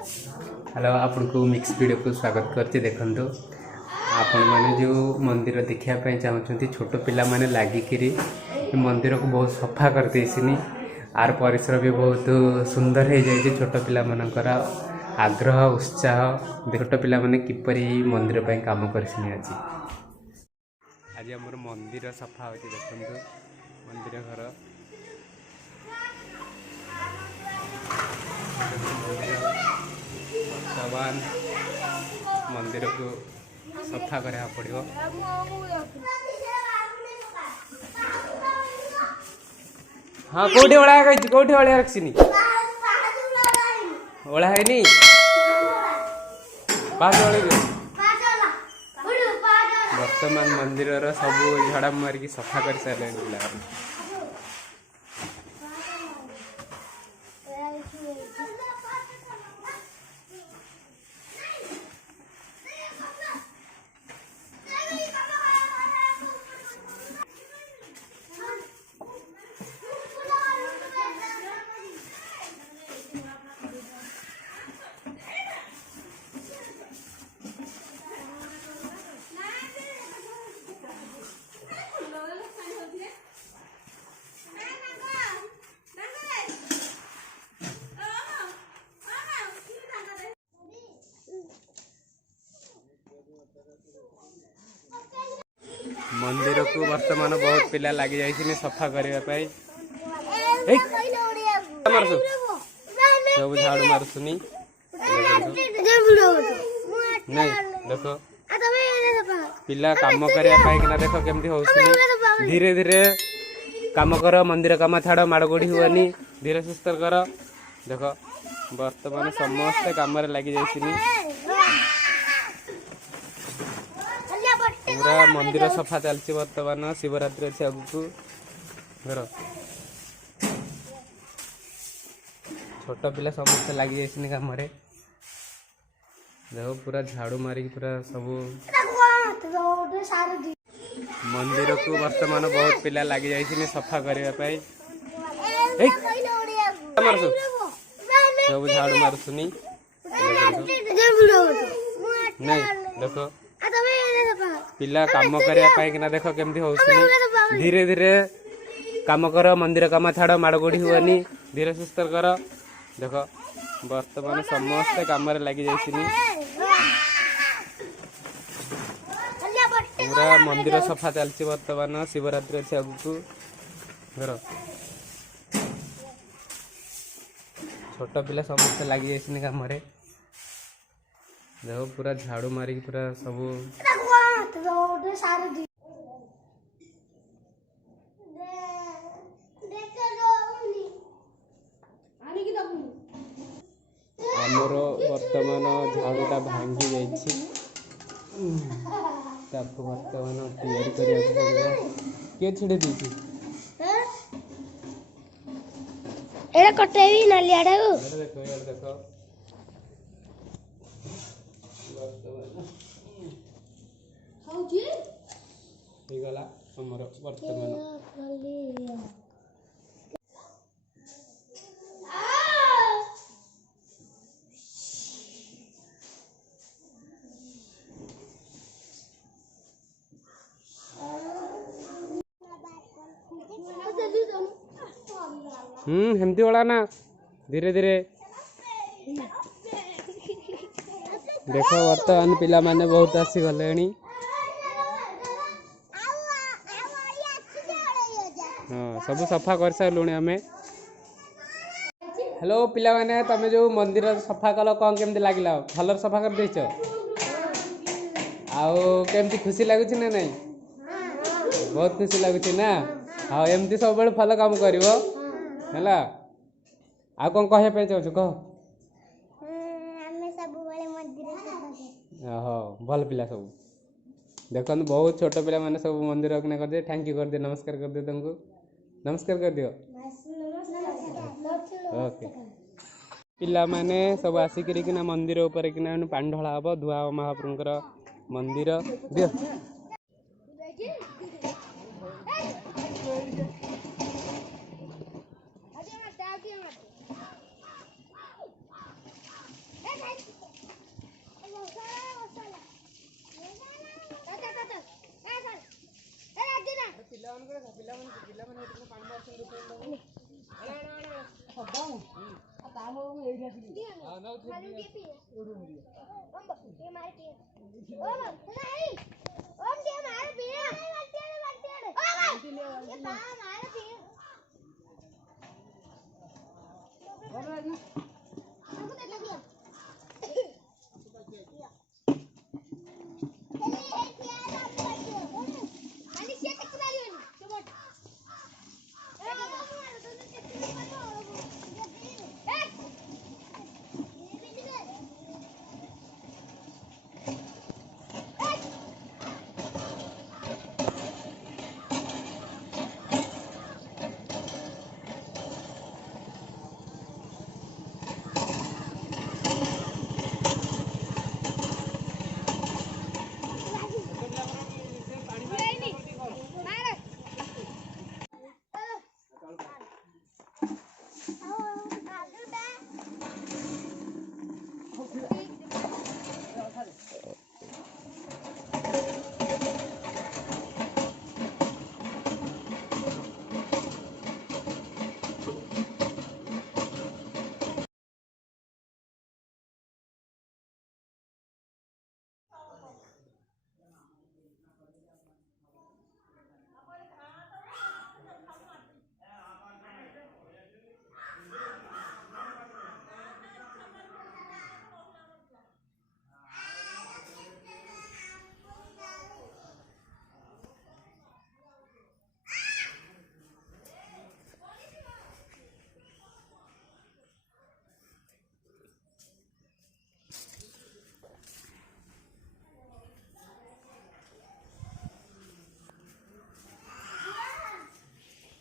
Hello आपको mix video को स्वागत करती देखंतु आपण माने जो मंदिर देखिया पय चाहउछंती छोट पिला माने लागिकिरी मंदिर को बहुत सफा कर देसिनी आर परिसर भी बहुत सुंदर हो जाए छोट पिला मानकर आग्रह उत्साह छोट पिला माने किपरि मंदिर पय काम करसिनी अछि आज हमर मंदिर सफा होती देखंतु मंदिर घर भगवान मंदिर को सफा करा पड़ो। हाँ कौटी ओढ़ा कौटी ओढ़ा रखी ओढ़ा है वर्तमान मंदिर सब झड़ा मारिकी सफा कर सारे पिला मंदिर को वर्तमान बहुत पिला लगी जाइए सफा करने सब झाड़ू मारुनी नहीं देख पिला काम करने देख केमती हो धीरे धीरे काम कर मंदिर काम छाड़ माड़ गोड़ी हुआनी धीरे सुस्थ कर देख वर्तमान समस्ते कम लगी जाइए पूरा मंदिर सफा चलती वर्तमान शिवरात्रि अच्छे आगु घर छोट पिला समस्त लगी जाइए कम देखो पूरा झाड़ू मारिक पूरा सब मंदिर को वर्तमान बहुत पिला लगी जाइए सफा करने सब झाड़ू मारुनी नहीं देख पिला काम करने देख केमती हो धीरे धीरे काम कर मंदिर काम छाड़ माड़ गोड़ी हुआनी धीरे सुस्थ कर देख वर्तमान समस्ते कम लगी जाइए पूरा मंदिर सफा चलती वर्तमान शिवरात्रि अच्छे आगु घर छोट पिला समस्ते लगी जाइए कम देखो पूरा झाड़ू मारिक पूरा सब आमर वर्तमान झाड़ूटा भांगी जाइए वर्तमान तैयारी करने किए छिड़े दी कटेबी नालियाडा को देखो यार देखो गला हमर वर्तमान हेमती वाला ना धीरे धीरे देख वर्तमान पिला माने बहुत आसी गले हाँ सब सफा कर सारूँ आम हेलो पिला माने तमे जो मंदिर सफा कल कौन केमती लगे भल सफा कर देच आउ केमती खुशी लगुच ना नहीं बहुत खुशी लगुच ना हाँ एमती सब बेले भल काम कर आ कौन कहना चाहूँ कह हाँ भल पिला सब देखो बहुत छोट पिला माने सब मंदिर कर दे थैंक यू कर दे नमस्कार कर दे तुमको नमस्कार कर दियो ओके पिला माने सब आसिक मंदिर ऊपर किना पानी ढला हम धुआ महाप्रभुंकर मंदिर दियो Oke.